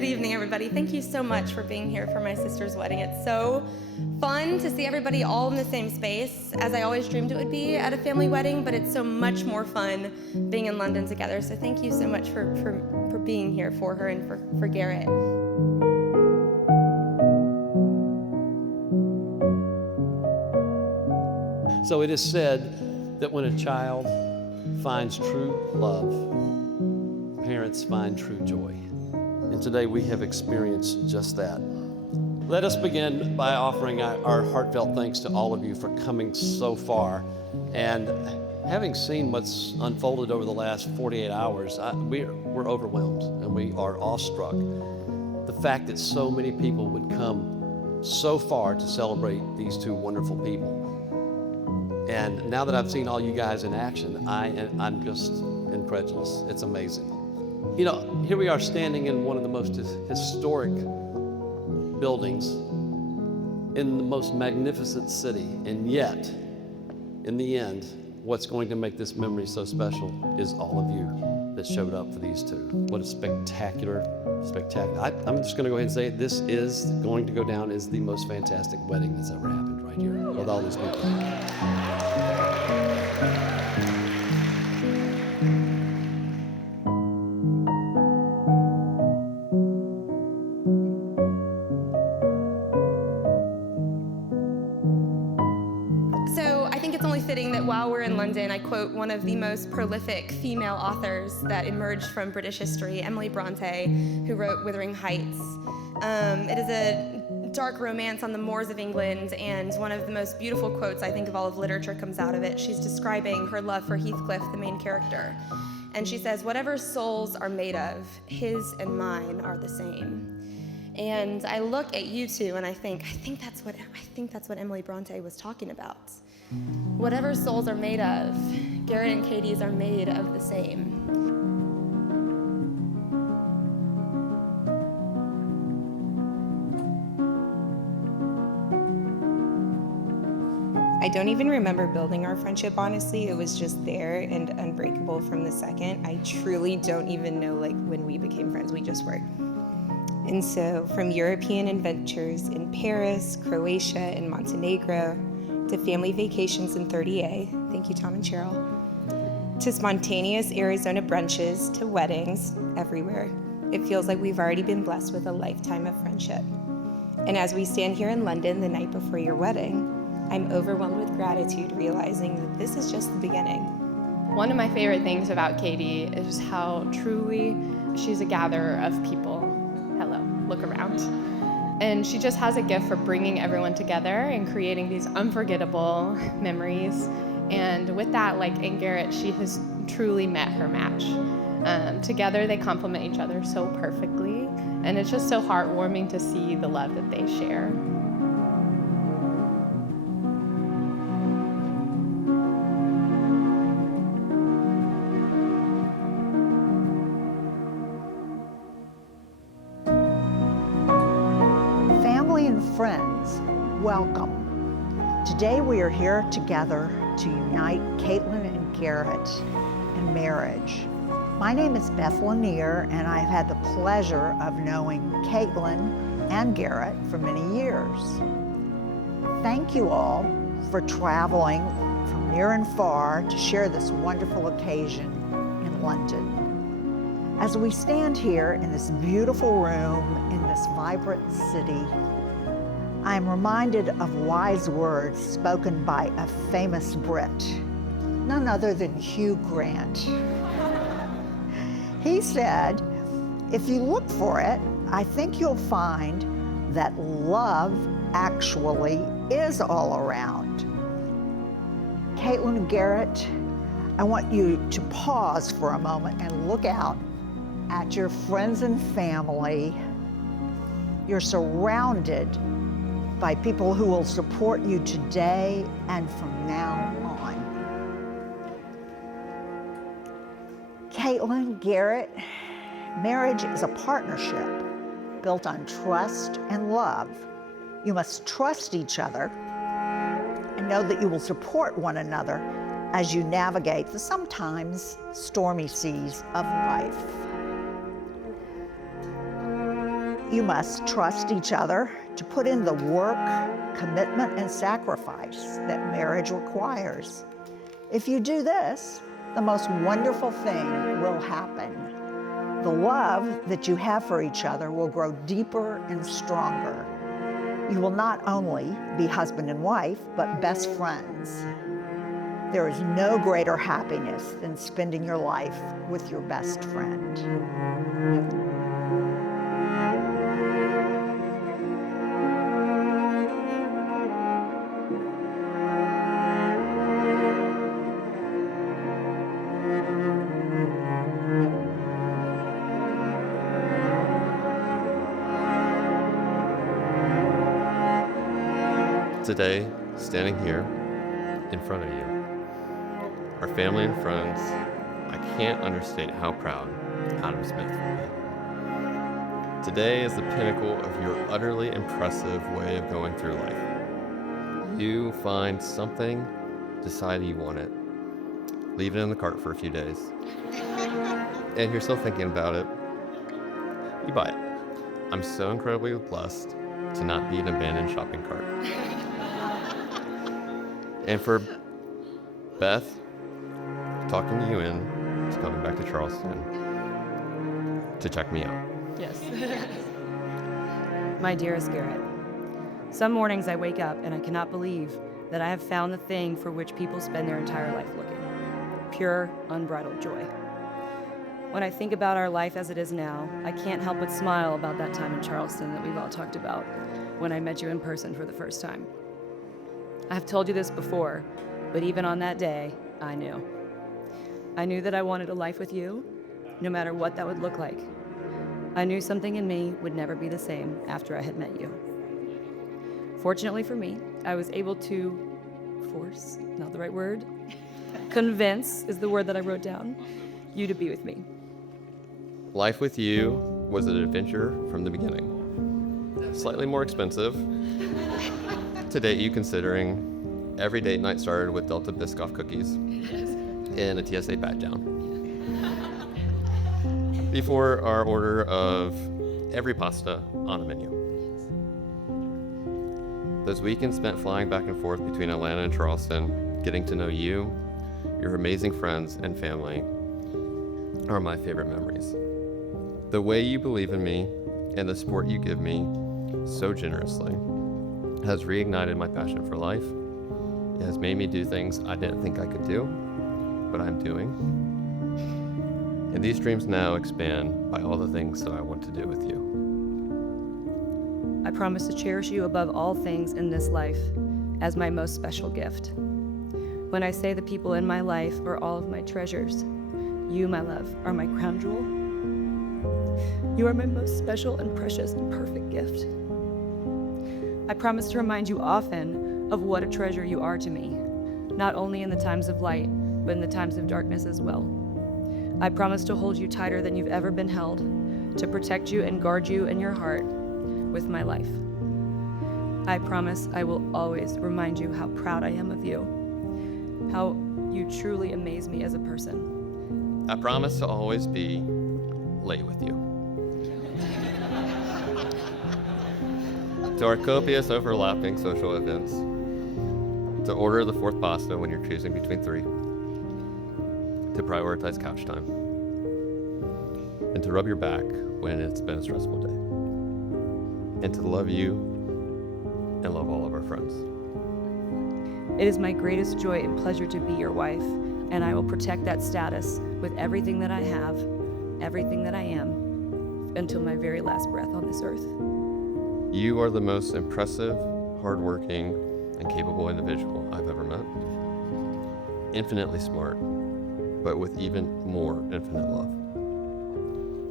Good evening, everybody. Thank you so much for being here for my sister's wedding. It's so fun to see everybody all in the same space, as I always dreamed it would be at a family wedding, but it's so much more fun being in London together. So thank you so much for being here for her and for Garrett. So it is said that when a child finds true love, parents find true joy. And today we have experienced just that. Let us begin by offering our heartfelt thanks to all of you for coming so far. And having seen what's unfolded over the last 48 hours, we're overwhelmed and we are awestruck. The fact that so many people would come so far to celebrate these two wonderful people. And now that I've seen all you guys in action, I'm just incredulous. It's amazing. You know, here we are standing in one of the most historic buildings in the most magnificent city, and yet, in the end, what's going to make this memory so special is all of you that showed up for these two. What a spectacular. I'm just gonna go ahead and say it. This is going to go down as the most fantastic wedding that's ever happened right here with all these people. While we're in London, I quote one of the most prolific female authors that emerged from British history, Emily Bronte, who wrote Wuthering Heights. It is a dark romance on the moors of England, and one of the most beautiful quotes I think of all of literature comes out of it. She's describing her love for Heathcliff, the main character. And she says, "Whatever souls are made of, his and mine are the same." And I look at you two and I think that's what Emily Bronte was talking about. Whatever souls are made of, Garrett and Katie's are made of the same. I don't even remember building our friendship, honestly. It was just there and unbreakable from the second. I truly don't even know when we became friends, we just were. And so from European adventures in Paris, Croatia, and Montenegro, to family vacations in 30A, thank you Tom and Cheryl, to spontaneous Arizona brunches, to weddings, everywhere. It feels like we've already been blessed with a lifetime of friendship. And as we stand here in London the night before your wedding, I'm overwhelmed with gratitude, realizing that this is just the beginning. One of my favorite things about Katie is how truly she's a gatherer of people. Hello, look around. And she just has a gift for bringing everyone together and creating these unforgettable memories. And with that, in Garrett, she has truly met her match. Together, they complement each other so perfectly. And it's just so heartwarming to see the love that they share. Friends, welcome. Today we are here together to unite Kaitlyn and Garrett in marriage. My name is Beth Lanier, and I've had the pleasure of knowing Kaitlyn and Garrett for many years. Thank you all for traveling from near and far to share this wonderful occasion in London. As we stand here in this beautiful room in this vibrant city, I'm reminded of wise words spoken by a famous Brit, none other than Hugh Grant. He said, "If you look for it, I think you'll find that love actually is all around." Kaitlyn and Garrett, I want you to pause for a moment and look out at your friends and family. You're surrounded by people who will support you today and from now on. Kaitlyn, Garrett, marriage is a partnership built on trust and love. You must trust each other and know that you will support one another as you navigate the sometimes stormy seas of life. You must trust each other to put in the work, commitment, and sacrifice that marriage requires. If you do this, the most wonderful thing will happen. The love that you have for each other will grow deeper and stronger. You will not only be husband and wife, but best friends. There is no greater happiness than spending your life with your best friend. Today, standing here in front of you, our family and friends, I can't understate how proud Adam Smith will be. Today is the pinnacle of your utterly impressive way of going through life. You find something, decide you want it, leave it in the cart for a few days, and you're still thinking about it, you buy it. I'm so incredibly blessed to not be an abandoned shopping cart. And for Beth, talking you in to coming back to Charleston to check me out. Yes. My dearest Garrett, some mornings I wake up and I cannot believe that I have found the thing for which people spend their entire life looking: pure, unbridled joy. When I think about our life as it is now, I can't help but smile about that time in Charleston that we've all talked about when I met you in person for the first time. I have told you this before, but even on that day, I knew. I knew that I wanted a life with you, no matter what that would look like. I knew something in me would never be the same after I had met you. Fortunately for me, I was able to force, not the right word, convince is the word that I wrote down, you to be with me. Life with you was an adventure from the beginning. Slightly more expensive to date you, considering every date night started with Delta Biscoff cookies and a TSA pat down. Before our order of every pasta on a menu. Those weekends spent flying back and forth between Atlanta and Charleston, getting to know you, your amazing friends and family, are my favorite memories. The way you believe in me and the support you give me so generously has reignited my passion for life. It has made me do things I didn't think I could do, but I'm doing. And these dreams now expand by all the things that I want to do with you. I promise to cherish you above all things in this life as my most special gift. When I say the people in my life are all of my treasures, you, my love, are my crown jewel. You are my most special and precious and perfect gift. I promise to remind you often of what a treasure you are to me, not only in the times of light, but in the times of darkness as well. I promise to hold you tighter than you've ever been held, to protect you and guard you in your heart with my life. I promise I will always remind you how proud I am of you, how you truly amaze me as a person. I promise to always be late with you. To our copious overlapping social events, to order the fourth pasta when you're choosing between three, to prioritize couch time, and to rub your back when it's been a stressful day, and to love you and love all of our friends. It is my greatest joy and pleasure to be your wife, and I will protect that status with everything that I have, everything that I am, until my very last breath on this earth. You are the most impressive, hardworking, and capable individual I've ever met. Infinitely smart, but with even more infinite love.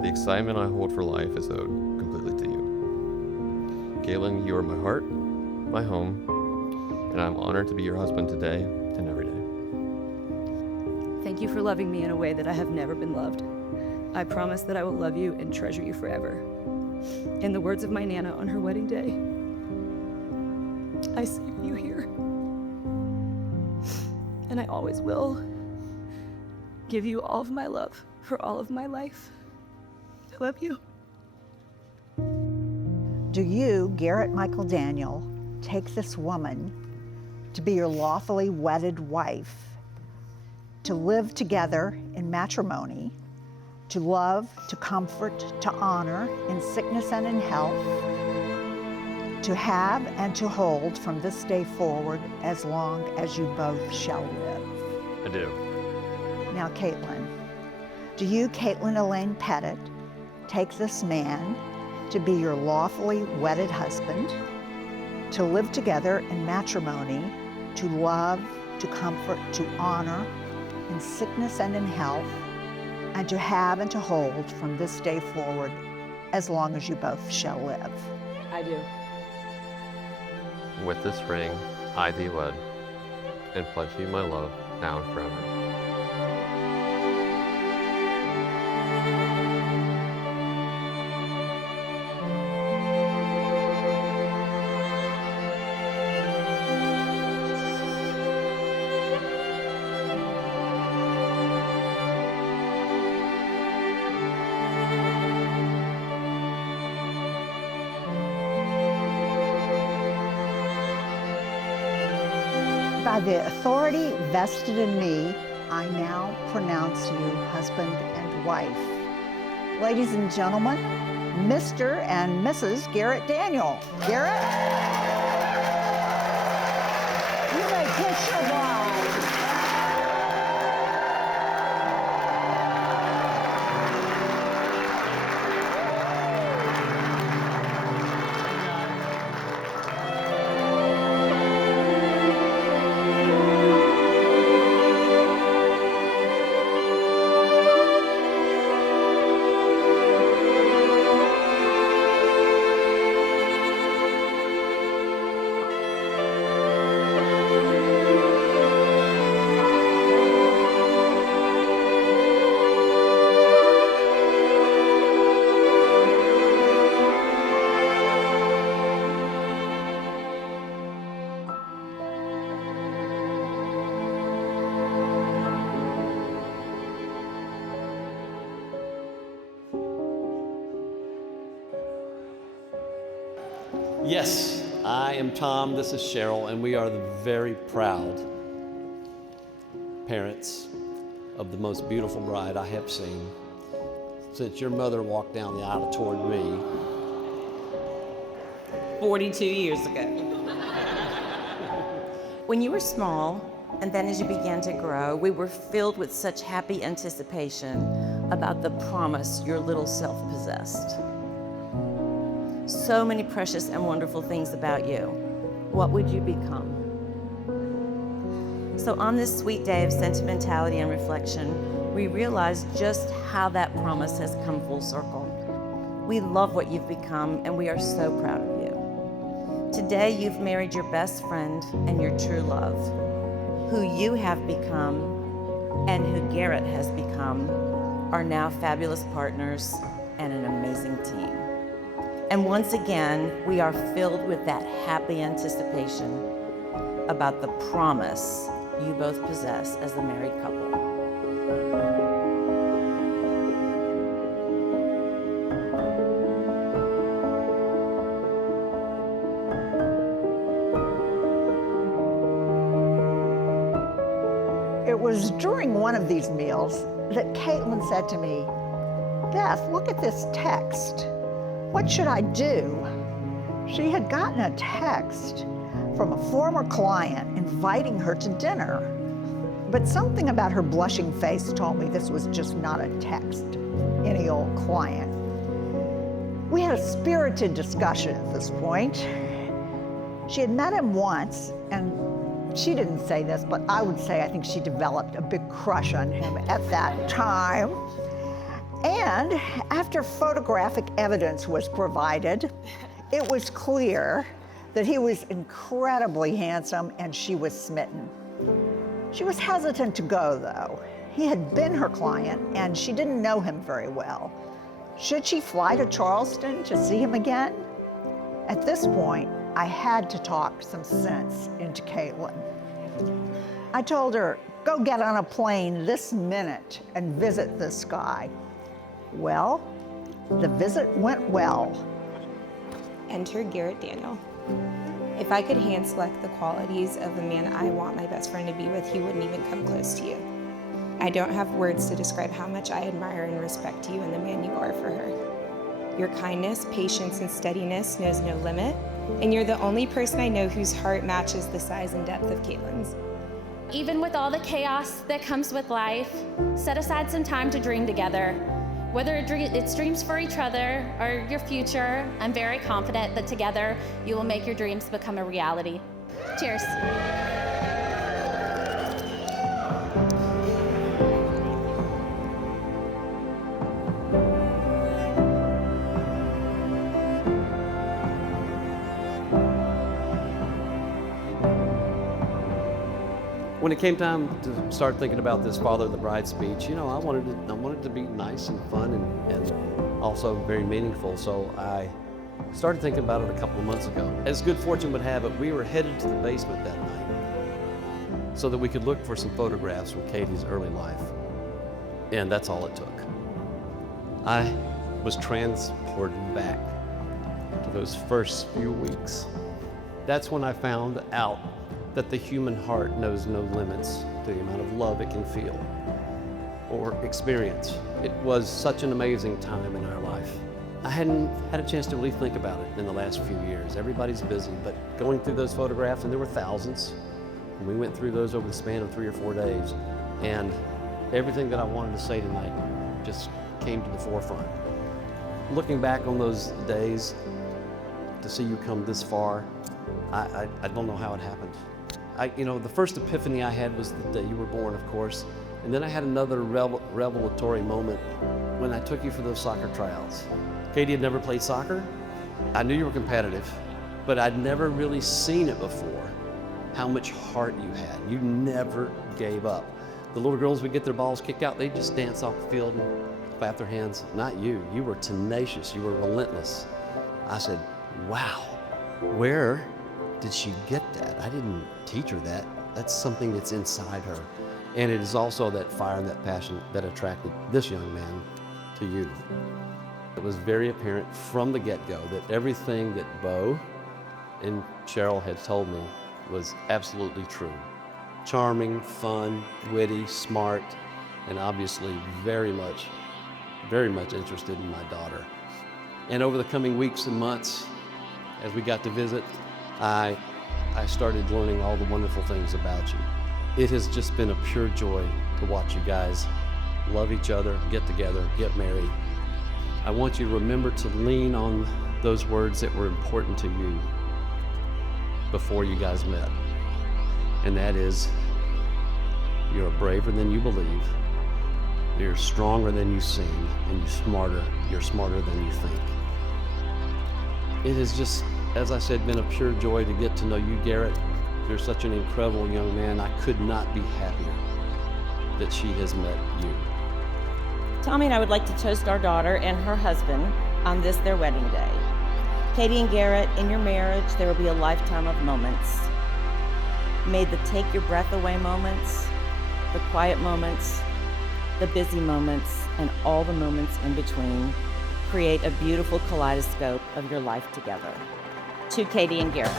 The excitement I hold for life is owed completely to you. Kaitlyn, you are my heart, my home, and I'm honored to be your husband today and every day. Thank you for loving me in a way that I have never been loved. I promise that I will love you and treasure you forever. In the words of my Nana on her wedding day, I see you here, and I always will give you all of my love for all of my life. I love you. Do you, Garrett Michael Daniel, take this woman to be your lawfully wedded wife, to live together in matrimony, to love, to comfort, to honor in sickness and in health, to have and to hold from this day forward as long as you both shall live? I do. Now, Kaitlyn, do you, Kaitlyn Elaine Pettit, take this man to be your lawfully wedded husband, to live together in matrimony, to love, to comfort, to honor in sickness and in health, and to have and to hold from this day forward as long as you both shall live? I do. With this ring, I thee wed, and pledge you my love now and forever. By the authority vested in me, I now pronounce you husband and wife. Ladies and gentlemen, Mr. and Mrs. Garrett Daniel. Garrett, you may kiss your bride. Yes, I am Tom, this is Cheryl, and we are the very proud parents of the most beautiful bride I have seen since your mother walked down the aisle toward me 42 years ago. When you were small, and then as you began to grow, we were filled with such happy anticipation about the promise your little self possessed. So many precious and wonderful things about you. What would you become? So on this sweet day of sentimentality and reflection, we realize just how that promise has come full circle. We love what you've become, and we are so proud of you. Today, you've married your best friend and your true love. Who you have become and who Garrett has become are now fabulous partners and an amazing team. And once again, we are filled with that happy anticipation about the promise you both possess as a married couple. It was during one of these meals that Kaitlyn said to me, "Beth, look at this text. What should I do?" She had gotten a text from a former client inviting her to dinner, but something about her blushing face told me this was just not a text, any old client. We had a spirited discussion at this point. She had met him once, and she didn't say this, but I would say I think she developed a big crush on him at that time. And after photographic evidence was provided, it was clear that he was incredibly handsome and she was smitten. She was hesitant to go, though. He had been her client and she didn't know him very well. Should she fly to Charleston to see him again? At this point, I had to talk some sense into Kaitlyn. I told her, "Go get on a plane this minute and visit this guy." Well, the visit went well. Enter Garrett Daniel. If I could hand select the qualities of the man I want my best friend to be with, he wouldn't even come close to you. I don't have words to describe how much I admire and respect you and the man you are for her. Your kindness, patience, and steadiness knows no limit, and you're the only person I know whose heart matches the size and depth of Kaitlyn's. Even with all the chaos that comes with life, set aside some time to dream together. Whether it's dreams for each other or your future, I'm very confident that together you will make your dreams become a reality. Cheers. When it came time to start thinking about this Father of the Bride speech, I wanted it to be nice and fun and also very meaningful. So I started thinking about it a couple of months ago. As good fortune would have it, we were headed to the basement that night so that we could look for some photographs from Katie's early life. And that's all it took. I was transported back to those first few weeks. That's when I found out that the human heart knows no limits to the amount of love it can feel or experience. It was such an amazing time in our life. I hadn't had a chance to really think about it in the last few years. Everybody's busy, but going through those photographs, and there were thousands, and we went through those over the span of 3 or 4 days, and everything that I wanted to say tonight just came to the forefront. Looking back on those days, to see you come this far, I don't know how it happened. The first epiphany I had was the day you were born, of course, and then I had another revelatory moment when I took you for those soccer tryouts. Katie had never played soccer. I knew you were competitive, but I'd never really seen it before, how much heart you had. You never gave up. The little girls would get their balls kicked out, they'd just dance off the field and clap their hands. Not you. You were tenacious. You were relentless. I said, wow, where did she get that? I didn't teach her that. That's something that's inside her. And it is also that fire and that passion that attracted this young man to you. It was very apparent from the get-go that everything that Bo and Cheryl had told me was absolutely true. Charming, fun, witty, smart, and obviously very much interested in my daughter. And over the coming weeks and months, as we got to visit, I started learning all the wonderful things about you. It has just been a pure joy to watch you guys love each other, get together, get married. I want you to remember to lean on those words that were important to you before you guys met. And that is, you're braver than you believe, you're stronger than you seem, and you're smarter than you think. It has just, as I said, been a pure joy to get to know you, Garrett. You're such an incredible young man. I could not be happier that she has met you. Tommy and I would like to toast our daughter and her husband on their wedding day. Katie and Garrett, in your marriage, there will be a lifetime of moments. May the take your breath away moments, the quiet moments, the busy moments, and all the moments in between create a beautiful kaleidoscope of your life together. To Katie and Garrett.